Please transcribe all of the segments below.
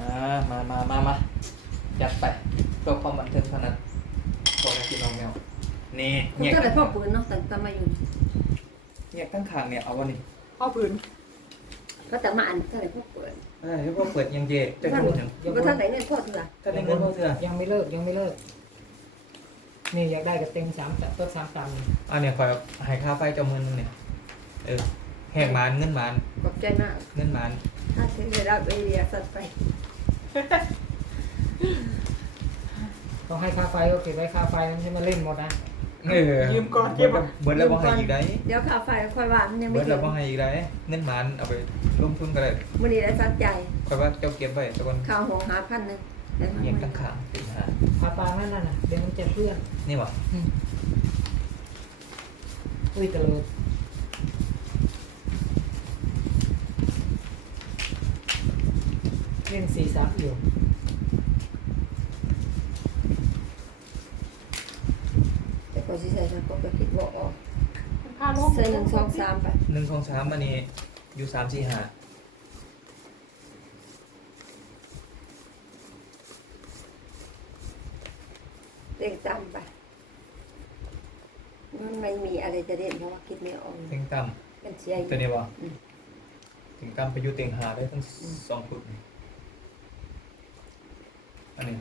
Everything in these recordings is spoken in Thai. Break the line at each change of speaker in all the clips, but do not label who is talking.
อ่ามามามามาจัดไปตัวความบันเทิงเท่านั้นพอกันพี่น้องแมวนี่
ผม
แยก
ก็ได้
ตั้ง
พ่อ
ขาง
ปืนเนาะแต่ตามมาอยู่
แยกตั้งขางเนี่ยเอาวันนี้
พ่อพื้น
ก็แต่มาอันก็ได้พ่อปืน
เอ้ยพวกเปิดยังเย่จะพูดถึง
ก็ท่านไหนเนี่ยพ่อเถื่อ
ถ้าได้เงินเท่าเธอ
ยังไม่เลิกยังไม่เลิกนี่อยากได้กับเต็งสามแต่ต้นสามตัน
อันเนี้ยคอยให้ค่าไฟเจ้ามือนึงเนี่ยเออแหกมานเงินมาน
ขอบใจมาก
เงินมาน
ถ้าเสียเวลาไปเรียนสัตว์ไป
ต้องให้ค่าไฟก็เก็บไว้ค่าไฟมันจะมาเล่นหมดนะ
เออ
ยืมก่อน
เบิ
เก็
ร์
บ
ดเบิร์ดแล้วบ่ให้อีกได้
เดี๋ยวค่าไฟค่อยว่ามันยังไม่
เบิร์ด
ถึ
แล้ว
ง
บ่ให้อีกได้เงินมานเอาไปลงทุนก็ได้
มื่อนี้ได้สัตว์ใจ
คอยว่าเจ้าเก็บไว้แต่คน
ข้าวหัวหาพันหนึงได้มา
แยกตั้งขางสี่ห้า
พาปลานั่นน่ะเดี๋ยวมันจะเพื่อน
นี่หวะ
อุ้ยตะเลิด เล่นสี่สามอยู่
แต่ก็สิใส่ฉันก็ไปคิดว่าออก
ค่าลง
ใส่หนึ่งสองสามไป
หนึ่งสองสามอันนี้อยู่สามสี่ห้า
เร่งตามไปมันไม่มีอะไรจะเด่นเพราะว่าคิดไม่ออก
เต็งต่
เป็นเสียอำยู่
ตัวนี้บ่
อืม
เต็งต่ำไปอยู่เต็งหาได้ทั้งสองฟุตนี่ อันนี้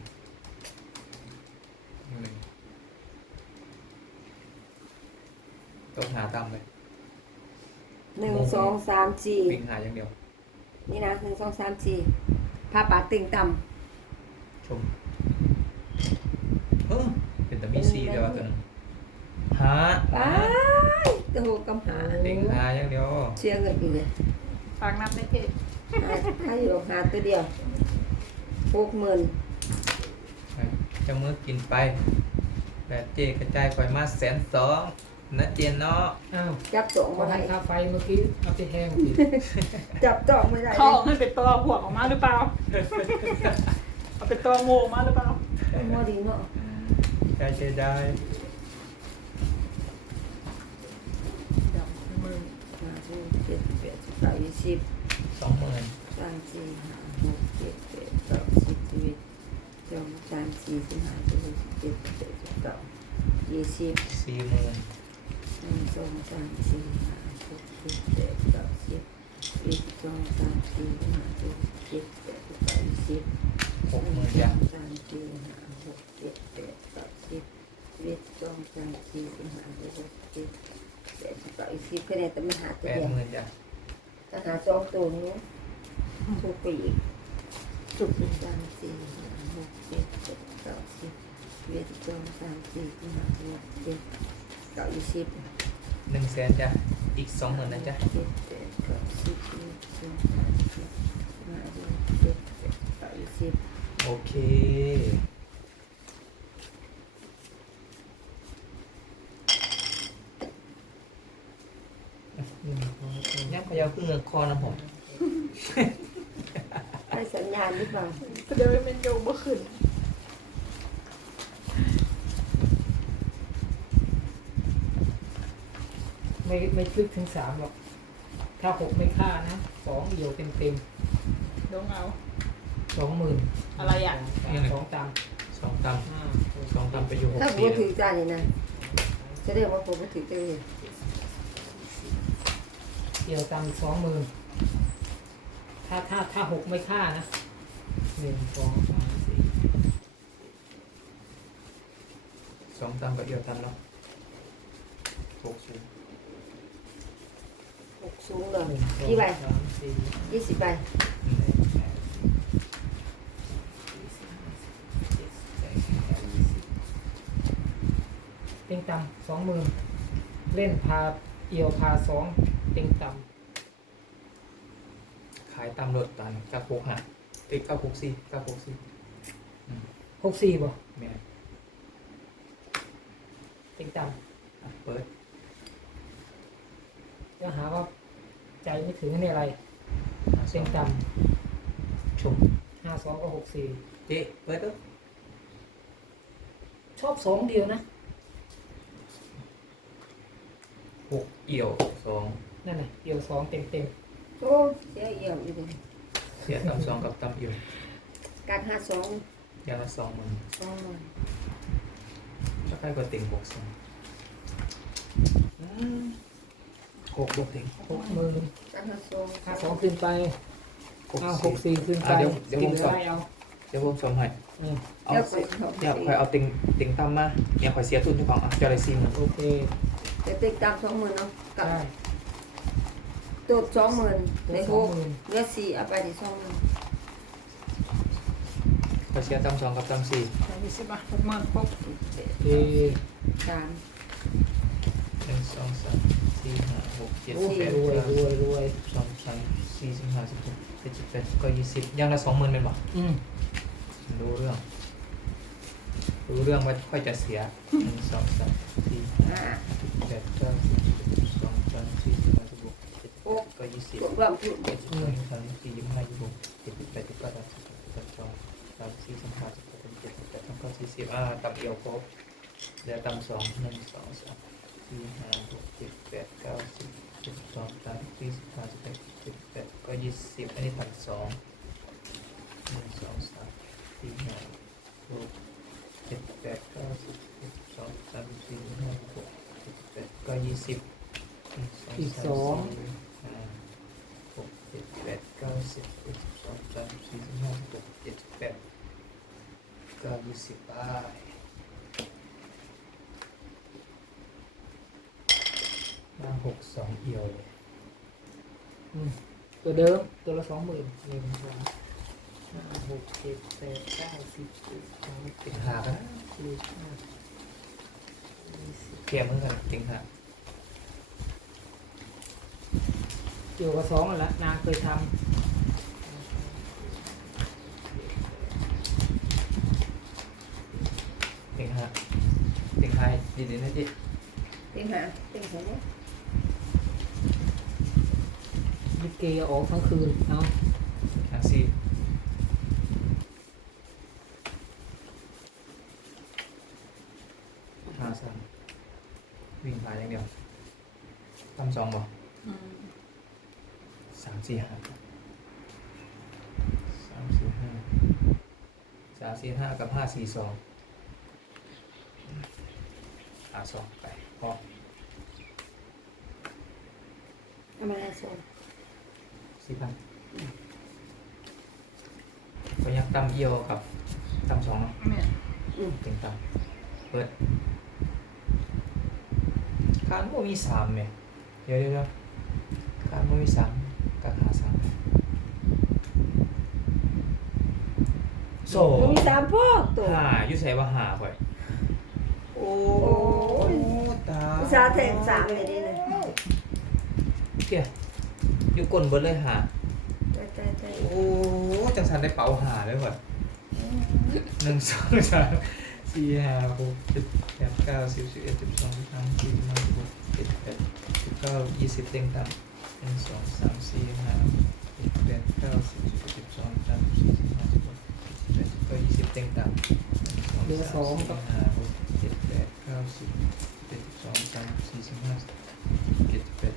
นี่เลยต้องหาต่ำเลย
หนึ่งสองสามสี่
เต็งหาอย่างเดียว
นี่นะหนึ่งสองสามสี่พาปากติ่งต่
ชมเออเป็นแต่มีซีเดียวตัวนึงหาำ
ไปโอ้โหกำหา
เต็งหาอย่างเดียว
เชียเงินอีกเลย
ฝากนับในเพจ
ถ้าอยู่หาตัวเดียวหกหมื่น
เจะมือกินไปแต่เจกระจายคอยมาแสนสองนะเจนเนาะ
อ้าว
จับจอง
พอ
ไม่
ให้
ได้
ค่าไฟเมื่อกี้เอาไปแห้งอีก
จับจองไม่ได้
เขาเอาเงินเป็นตัวหัวออกมาหรือเปล่า เอาเป็นตัวโง่มาหรือเปล่า
ต้องมอดีเนาะ
ได้เจได้
ดอกมือห้าหกเจ็ดแปดสิบเก้ายี่สิบ
สองหมื่น
สามสี่ห้าหกเจ็ดแปดเก้าสิบสิบเอ็ด สองสามสี่สิบห้าสิบหกสิบเจ็ดสิบแปดสิบเก้ายี่สิบ
สี่หมื่น
หนึ่งสองสามสี่ห้าหกเจ็ดแปดเก้าสิบเอ็ดสองสามสี่ห้าหกเจ็ดแปดสิบเก้ายี่สิบ
หกหมื่น
ส
จ้ะ
องสามสี่ห้าหกเจ็ดแปดเก้าสิบเอ็ดสองสามสี่ห้าหกเจ็ดแปดสิบเก้ายี่สิบคะแนนแต่มันหาตั
แป
ว
ด
เดียว
หมื่นจ้ะ
ถ้าหาสองตัวนู้นถูกไปอีกจุดหนึ่งสามสี่ห้าหก เจ็ดแปดเก้าสิบเอ็ดสองสามสี่ห้าหกเจ็ดเก้ายี่สิบ
หนึ่งแสนจ้ะ อีกสองหมื่นนะจ๊ะ
เจ็ดแปดเก้าสิบเอ็ดสองสามสี่ห้าหกเจ็ดแปดเก้ายี่สิบ
โอเคเนี่ยพยายามขึ้นเงินคอนะผม
ให้สัญญาณหรือเปล่า
เดี๋ยวเป็นโยเมื่อคืน
ไม่ไม่คลึกถึงสามหรอก ถ้าหกไม่ค่านะสองเดียวเต็มเต็ม
ดงเอา
ๆสองหมื่น
อะไรอะ
สองตังค์
สองตังค์
ห้า
สองตังค์ไปอยู่หก
ถ้า
สี่
ผมถือจานนี่นะจะเรียกว่าผมถือตัวเอง
เดียวตังค์สองหมื่นถ้าถ้าถ้าหกไม่ค่านะ หนึ่งสองสามสี่
สองตังค์ไปเดียวตันเนาะหกสูง
หกสูงเลย
หนึ่งสอง
กี่ใบ
สามสี่
ยี่สิบใบ
อืม
เต็งต่ำสองหมื่นเล่นพาเอียวพาสองเต็งต่
ขายตามรถตันเก้าหกห้า เอ้ยเก้าหกสี่เก้าหกสี่ำ
หกสี่บ่
แม่
เต็งต่
อะเปิดำ
จะหาว่าใจไม่ถึงนี่อะไรเต็งต่
ชมำ
ห้าสองก็หกสี่
เจ๊เปิดเด้อ
ชอบสองเดียวนะ
หกเอี่ยวสอง
นั่นน่ะเอียวสองเต็มเต็ม
โอ้เสียเอี่ยวอยู่เลย
เสียตำสองกับตำเอี่ยว
ๆ
การหาสอง
อย่างละสองหมื่น
สองหมื่น
ถ้าใครก็ติ่งบวกสองอืมหกบวกติ่ง
หกหมื่น
การหาสอง
ห้าสองขึ้นไป
หก
เอาห
สี่
กสี่ขึ้นไป
อะเดี๋ยวเดี๋ยวผม
กิน
สอบ
ได้เอา
เดี๋ยวผมสมให้
อืม
เอา
เดี๋ยวไปสอง
เดี๋ยว
สี่
คอยเอาติ่งติ่งตั้มมาเนี่ยคอยเสียทุนที่ของอะเจะเลยสี่หมื่น
โอเค
เดี๋ยวติดตามสองหมื่นเนาะกับ
ได้
ตัวสองหมื่นใน
ได้ส
ห
อง
ก
หมื่น
เหลือสี่เอาไปที่สองหมื่น
คอยเสียตั้มสองกับตั้มสี่
สามสิบอะหกหมื่นหก
เจ็ด
เอ้ย
สาม
หนึ่งสองสามสี่ห้าหกเจ็ด
โอ้
แปด
รวย
เก้าร
วยรวย
สองสามสี่สิบห้าสิบหกเจ็ดสิบแปดก็ยี่สิบอย่างละสองหมื่นเป็นบ่
อืม
รู้เรื่อง รู้เรื่องว่าค่อยจะเสียหนึ่งสองสามสี่ห้า
ห้า
แปดเก้าสิบสิบสองสามสี่สิบห้าสิบหกเจ็ดสิบแปดก็ยี่ สิบ
รวมรวมทุน
เจ็ดสิบสองสี่ยี่ห้ายี่หกเจ็ดสิบแปดสิบเก้าสามสิบสิบเอ็ดสิบสองสามสี่สิบห้าสิบหกสิบเจ็ดสิบแปดสิบเก้าสี่สิบอ่าตับเอียวครบเหลือตับสองหนึ่งสองสามสี่ห้าหกเจ็ดแปดเก้าสิบสิบสองสามสี่สิบห้าสิบหกเจ็ดสิบแปดก็ยี่สิบอันนี้ตับสองหนึ่งสองสามสี่ห้าหกเจ็ดแปดเก้าสิบสิบสองสามสี่ห้าหกเจ็ดแปดก็ยี่สิบหนึ่งสองสามสี่ห้า หกเจ็ดแปดเก้า สิบเอ็ดสองสามสี่ห้าสิบหกเจ็ดแปดเก้ายี่สิบไปห้าหกสองเอียวย
อืมตัวเดิมตัวละสองหมื่นหนึ่งสองห้าหกเจ็ดแปดเก้าสิบสิบสอง
ติงหากันนะ
สี่ห้า
เกี่ยมือกันติงหา
เกี่ยวกับสองกันแหละนางเคยท
ติ งหาติงหาดีๆนะจิ
เต็งหาเต็งสองเนี่ยำ
ลิเกออกทั้งคืนเอา
หาสี่หาสามวิ่งหาอย่างเดียวทำสองบ่
อืม
สามสี่ห้าสามสี่ห้าสามสี่ห้ากับห้าสี่สองหาสองไปพอ
เอามาให้สอง
สี่พันก็ยักตำเอียวกับตำสองเนาะ
เนี่ย
อืม
เต็งตำเปิดการโมมีสามเนี่ยเดี๋ยวเดี๋ยวการโมมีสามกับหาสามโซ่
มีสามพ่อตัว
หาอยู่ใส่ว่าหาข่อย
ย
ตา
อุตสาห์แทงสามเลยดินะ
เกี่ยอยู่ก้นเบิดเลยหา
ใจใจใจ
โอ้จังสันได้เป๋าหาเลยว่ะหนึ่งสองสามสี่ห้าหกเจ็ดแปดเก้าสิบสิบเอ็ดสิบสองสิบสามสิบสี่สิบห้าสิบหกเจ็ดแปดสิบเก้ายี่สิบเต็งต่ำหนึ่งสองสามสี่ห้าเจ็ดแปดเก้าสิบสิบเอ็ดสิบสองสิบสามสิบสี่สิบห้าสิบหกสิบเจ็ดสิบแปดสิบเก้ายี่สิบเต็งต่ำหนึ่งสองสามสี่ห้าหกเจ็ดแปดเก้าสิบเจ็ดสิบสองสิบสามสิบสี่สิบห้าสิบเจ็ดสิบแปด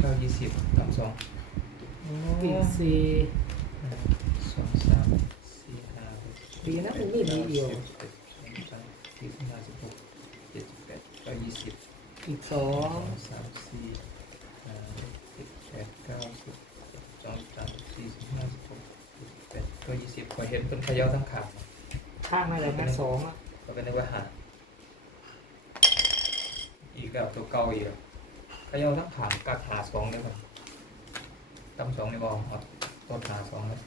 เก้ายี่สิบต่ำสอง
ปีกสี่
หนึ่งสองสามสี่ห้าหก
ปีนะมันมีดีเดียว
สิบเอ็ดสิบสองสิบสามสี่สิบห้าสิบหกเจ็ดสิบแปดเก้ายี่สิบ
อีกสอ
สองงสามสี่ห้าหกเจ็ดแปดเก้าสิบเจ็ดสิบสองสิบสามสิบสี่สิบห้าสิบหกเจ็ดสิบแปดเก้ายี่สิบพอเห็นเป็นเขย่าทั้งขา
ข้างอะไรนะสองอะ
ก็เป็นนึกว่าหาอีก แล้วตัวเก่าอีกแล้วเขย่าทั้งขากักหาสองเลยครับตำสองในบอลเอาตัวขาสองเลย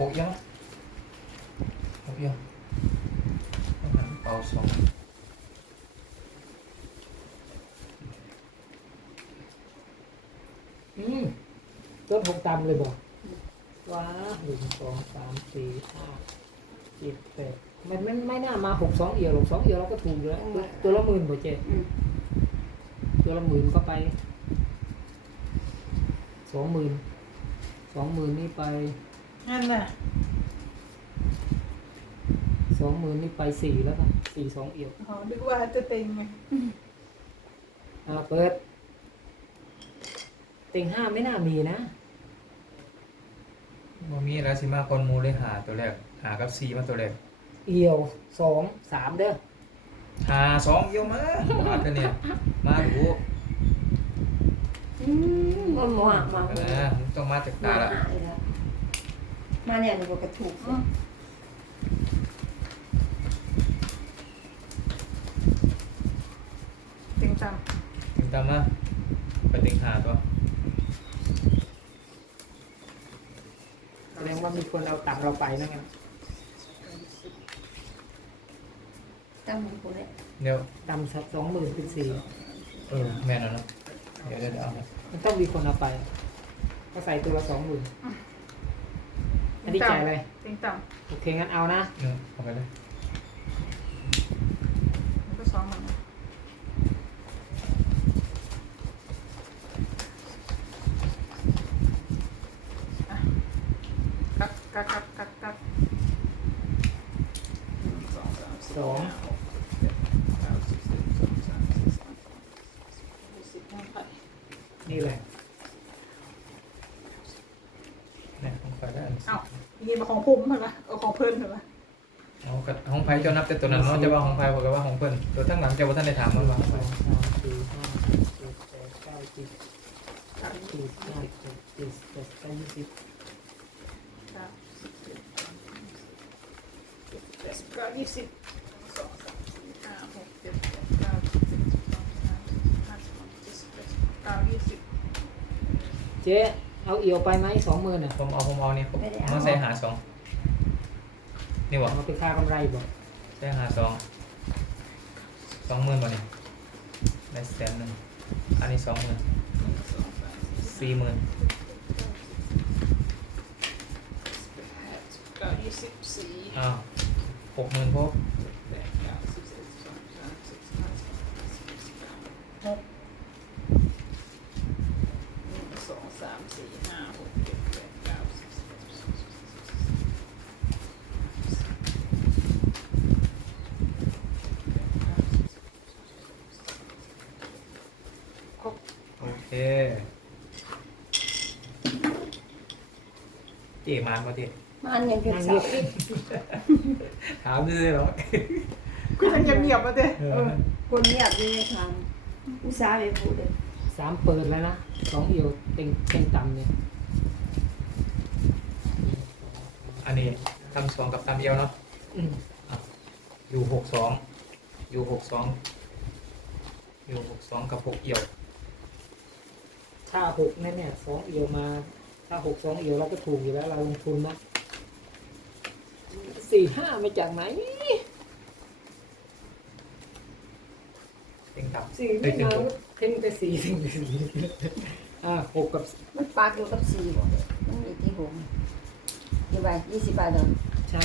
หกยังหกยังเอาหนังเป่าสอง
อืมต้นหกตำเลยบอกว้าหนึ่งสองสามสี่ห้าเจ็ดแปดมันไม่ไม่น่ามาหกสองเอียวหรอกสองเอียวเราก็ถูกอยู่แล้วตัวตัวละหมื่นบ่เจ๊
อืม
ตัวละหมื่นก็ไปสองหมื่นสองหมื่นนี่ไป
นั่นน่ะ
สองหมื่นนี่ไปสี่แล้วกันสี่สองเอียว
อ๋อนึกว่าจะเต็งไง
อ่าเปิด เต็งห้าไม่น่ามีนะ
บ่มีแล้วสิมาคนหมูเลยหาตัวแรกหากับซีมาตัวแรก
เอียวสองสามเด้อ
หาสองเยี่ยวมามาเถอะเนี่ยมาดู
อืมว่าหมอมา
เออมันต้องมาจาก
มา
ตาละ
หายแล้ว มาเนี่ยมันก็ถูก
อืมเต็งจ
ถึงตามมาไปติงหาตัว
แสดงว่ามีคนเอาตับเราไปนะงั้น
ตั้งมันคนเนี่ย
เดี๋ยว
ดำสักสองหมื่นเป็นสี่
เออแม่นแล้วเนาะเดี๋ยวเดี๋ยวเดี๋ยวเอามา
มันต้องมีคนเอาไป ก็ใส่ตัวละสองหมื่นำ อันนี้จ่ายอะไร
เต็งจ
โอเคงั้นเอานะ
เนี่ยเอาไปเลยำ
มันก็สองเหมือนกันอะกักกักกักกักกักหนึ่งสองสามสี่
สอง
ห้าหกเจ็ดแปดเก้าสิบสิบเอ็ดสิบสองสิบสามสิบสี่สิบห้าไป
นี่แหละ
เนี่ยของไปได้อันสิ
เอ้ายินมาของพุ่มเหรอ เอาของเพิ่นเหรอ
เอากับห้องไผ่เจ้านับแต่ตัวนั้นเนาะจะว่าห้องไผ่บอกว่าห้องเพิ่นตัวทั้งหลังเจ้าว่าท่านได้ถาม
ห
มัน
นึ่ง
ว่า
ส
ห้
อ
งไผ่
สี่ห้าหกเจ็ดแปดเก้าสิบสี่ห้าหกเจ็ดแปดเก้าสิบ
แปดเก้ายี่สิบสองสามสี่ห้าหกเจ็ดแปดเก้าสิบสองสามสี่ห้าหกเจ็ดแปดเก้ายี่สิบ
เจ๊เอาเอียวไปไหมสองหมื่นอะ
ผมเอาผมเอาเนี่ผมเอาใส่หาสอง นี่บ่
เอาไปค่ากำไรบอก
ใส่หาสองสองหมื่นบ่เนี่ยได้แสนหนึ่งอันนี้สองหมื่น
หนึ่งสองสามสี่
สี่หมื่น
สิบเก้ายี่สิบสี่
อ้าวหกหมื่นพบ
แปดเก้าสิบสิบเอ็ดสิบสองสิบสามสิบสี่ห้าสิบหกสิบเจ็ดสิบแปดสิบเก้าหกหนึ่งสองสามสี่ห้าหกเจ็ดแปดเก้าสิบสิบเอ็ดสิบสองสิบสามสิบสี่ครบ
โอเคเจ๊มานมาเจ๊
มาเนี่ยเป็น
นั่ง
สา
เรี
วย
ก
ถามด้วยเหรอ
คุยกันเงียบๆมาเด้
เอ
เอ
อ
อ
คนเงียบนี่ทางอุตส่าห์ไปพูดเลย
สามเปิดแล้วนะสองเอียวเต็งเต็งต่ำเนี่ย
อันนี้ตำสองกับตำเอียวเนาะ
อืม
อยู่หกสองอยู่หกสองอยู่หกสองกับหกเอียว
ถ้าหกแน่เนี่ยสองเอียวมา ถ้าหกสองเอียวเราก็ถูกอยู่แล้วเราลงทุนนะสี่ห้ามาจากไหน
เต็งต่
สี่ำ
เอ้
ไม่
ยเต็ง
มา
หก
เพ่งไปสี่เพ่งไปสี่อ่าหกกับ
มันปากอยู่กับสี่บ่มันมีที่หงยี่ใบยี่สิบใบเดิม
ใช่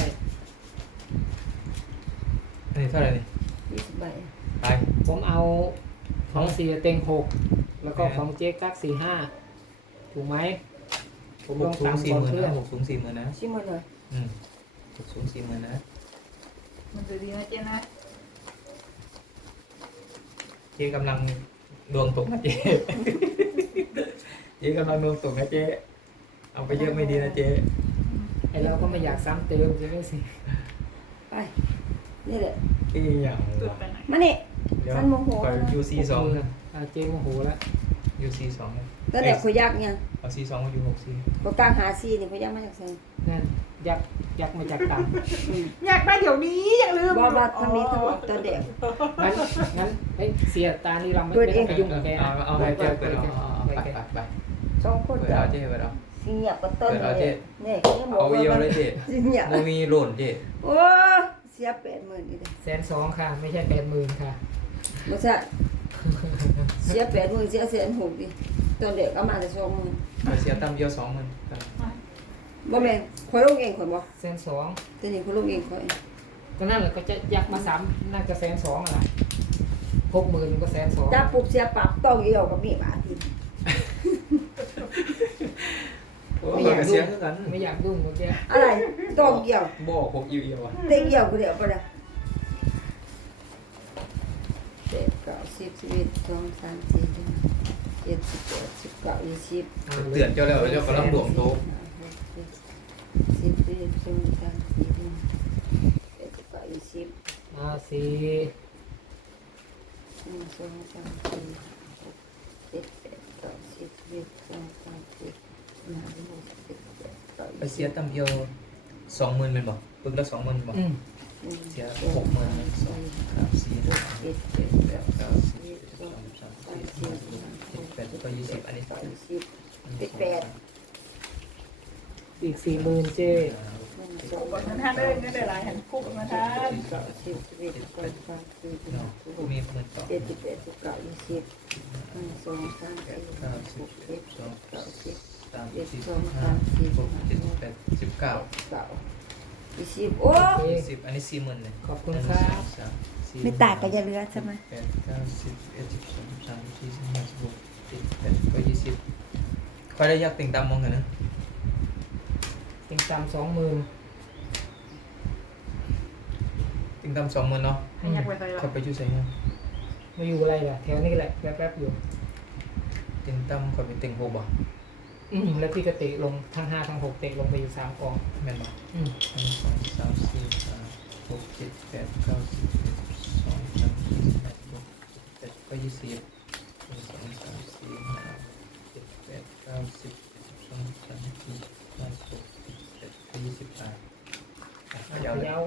อันนี้เท่าไหร่นี่
ยี่สิบใบ
ไป
ผมเอาของสี่เต็งหกแล้วก็ของเจ๊กักสี่ห้าถูกไหม ผม
ห
ล
ก
อง
สูง
ตาม
สี่
ก่อ
ห
น
มื่น
เพื่อ
นะ
น
หกสูงสี่หมื่นนะ
ชิมหมดเลย
อืมหกสูงสี่หมื่นนะ
มันจะดีนะเจ๊นะ
เจ๊กำลังดวงตกนะเจ๊ เจ๊กำลังดวงตกนะเจ๊เอาไปเยอะไม่ดีนะเจ๊
ไอเราก็ไม่อยากซ้ำเติมใช่ไหมสิ
ไป นี่แหละ
ที่อย่าง
ตุดไปไหน
มานี่
เดี๋ยว
ฉันโมโห
ก่อนยูซีสอง
อ่าเจ๊โมโหแล้ว
ยูซีสอง
ตอนแรกเขายักเนี่ย
เอาซีสองมาอยู่หกซี
เขากลางหาซีนี่เขายักมาจากไส
นั่นยักยักมาจากต่ำ
อืม
อยากได้เดี๋ยวนี้อย่าลืม
ว่าว่าทางนี้ทั้งหมดตอนเด็ก
งั้นงั้นเอ้ยเสียตานี่เราไม่
เปิด
ไม่
เอ
ต้องงไปยุ่งกับแก
เอาเอาให้เจ๊เปิดเอาเอาเอา
ไป
ไป
แก
ไปไป
สองคน
เปิด
จ้ะ
เอาเจ๊เปิดเอา
สิเงียบกับต้น
เปิดเอา
เล
เจ๊
ยเนี่ยเขายังบอก
เอา
ว่า
เอียว
มัน
เลยเจ๊
สิเงียบ
โมมีโหล่นเจ๊
โอ้เสียแปดหมื่นอีกเลย
แสนสองค่ะ ไม่ใช่แปดหมื่นค่ะ
ไม่ใช่ เสียแปดหมื่นเสียแสนหกดิตอนเด็กก็มาแต่สองหมื่น
เอาเสียตั้มเดียวสองหมื่น
เบ่
แม่นคอยลงเองข่อยบ่
แสนสอง
แต่นี่คอยลงเองข่อย
ก็นั่นแหละก็จะยักมาสามน่าจะแสนสองอะหกหมื่นก็แสนสอง
จับปุ๊บเสียปรับต้องเดียวกับนี่บาทที
โอ้ยเสียงกัน
ไม่อยากดุ้งเมื่อกี้
อะไรต้องเดียว
บอกหกอีเอียวอะ
เต็งเดียวก็เดียวปะนะเจ็ดเก้าสิบสิบเอ็ดสองสามสี่ห้าเจ็ดสิบแปดสิบเก้ายี่สิบ
เตือนเจ้าแล้วเจ้ากำลังดวงโต
สิบสิบเอ็ดสองสามสี่ห้าเจ็ดสิบเก้ายี่สิบ
อ่าสี่
หนึ่งสองสามสี่หกเจ็ดแปดเก้าสิบสิบเอ็ดสองสามสี่ห้าหกเจ็ดแปดเก้า
ไป
ยี่
เสี
สิ
ย
บ
ตำเอียวสองหมื่นเป็นบ่ปึกละสองหมื่นบ่
อืม
เสียหกหมื่นสองสามสี่ห้าหก
เจ็ดแปดเก้า
ด
สิ
เก้า
บ
สิบ
เอ็ด
เอ็ดสองสามสี่ห้าหกเจ็ดแปดก็ยี่สิบอันนี้
เก้ายี่สิบ
อีกสี่หมื่นเจ้
หนึ่งสอง
บอก
สา
ท่าน
ม
ท่านเอ้ยนี่ได้หลายหันคุกมาท่าน
เก้าสิบสิบเอ็ดสิบสองสามสี่า
มีหมื่นสอง
เจ็ดสิบแปดสิบเก้ายี่สิบหนึ่งสองสามสี่ห้าหกเจ็ดแปดเก้าสิบ
สามสี่ห้าหกเจ็ดแปดสิบเก้า
เก้า ยี่สิบโอ้
โอเค
สิบอันนี้สี่หมื่นเลย
ขอบคุณครับ
ไม่ตากก็จะเหลือใช่ไหม
แปดเก้าสิบเอ็ดสิบสองสิบสามสิบสี่สิบห้าสิบหกเจ็ดแปดก็ยี่สิบคอยได้ยักติ่งตามมองกันนะ
ติงตามสองหมื่น
ติ่งตามสองหมื่นเนาะ
ให้ยักไปใส่ละ
เขาไปอยู่ใส่เงี้ย
มาอยู่อะไรล่ะแถวนี้แหละแป๊บๆอยู่
ติ่งตามเขาไปติ่งหกบ่
อืมแล้วพี่ก็เตะลงทั้งห้าทั้งหกเตะลงไปอยู่สามกอง
แม่นบ่
อืม
หนึ่งสองสามสี่ห้าหกเจ็ดแปดเก้าสิบเอ็ดสิบสองสามสี่ห้าหกเจ็ดแปดก็ยี่สิบหนึ่งสองสามสี่ห้าเจ็ดแปดเก้าสิบสิบสองสามสี่ห้าหกเจ็ดแปดก็ยี่สิบแปดอะ
เอา
ยาวเลย
เยาว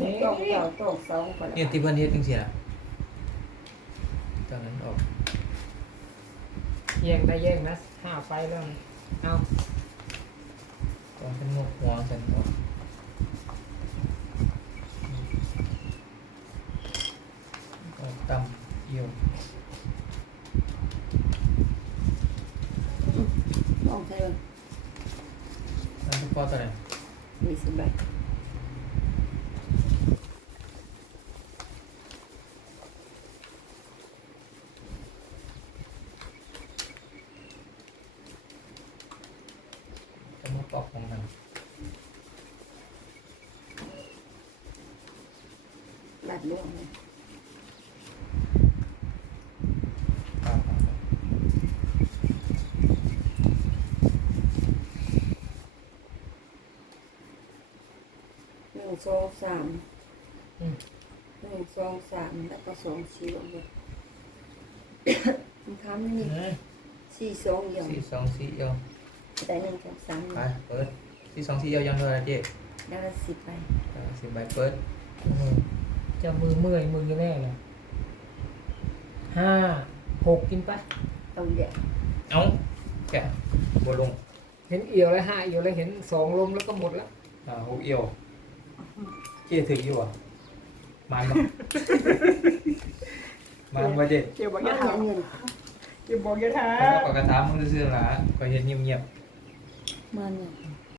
นี่ต้องเก้าต้องสองคน
เนี่ยที่เพื่อนเฮ็ดจริงๆนะ ตอนนั้นออก
แย่งได้แย่งนะห้าไฟแล้วนะเอา
ตอนเป็นงกหัวกันออกออกต่ำเอี่ยว
มองใช่ไหม
นั่นทุกข้อตัวไหน
ยี่สิบใบ
จะมาปอกของมัน
ลัดล่วงเลย
ปอกของมัน
หนึ่งสองสาม
อืม
หนึ่งสองสามแล้วก็สองสี่ลงเลยมันทำนี่
เอ้ย
สี่สองอย่าง
สี่สองสี่เอี่ยว
แต่หนึ่งสองสาม
ไปเปิดสี่สองสี่เอี่ยวยังเท่าไหรเจ๊
แล้วก็สิบใบ
อ่าสิบใบเปิด
มือ จะมือเมื่อยมือแน่เลยห้าหกกินไปะ
ต้องเด็ด
เอ้าแกะบัวลง
เห็นเอียวแล้วห้าเอียวแล้วเห็นสองลมแล้วก็หมดแล้ว
อ่าหกเอี่ยวเจ๊ถืออยู่อะมันบ่ มันบ่เจ๊
เกี่ยวบอก
เงิ
ยานถาม
เงิน
เกี่ยวบอกยาถา
แล้ว
ม
ก็กระทำมึงซื่อๆล่ะก็เห็นเงียบ
มันเนี่ย
ๆ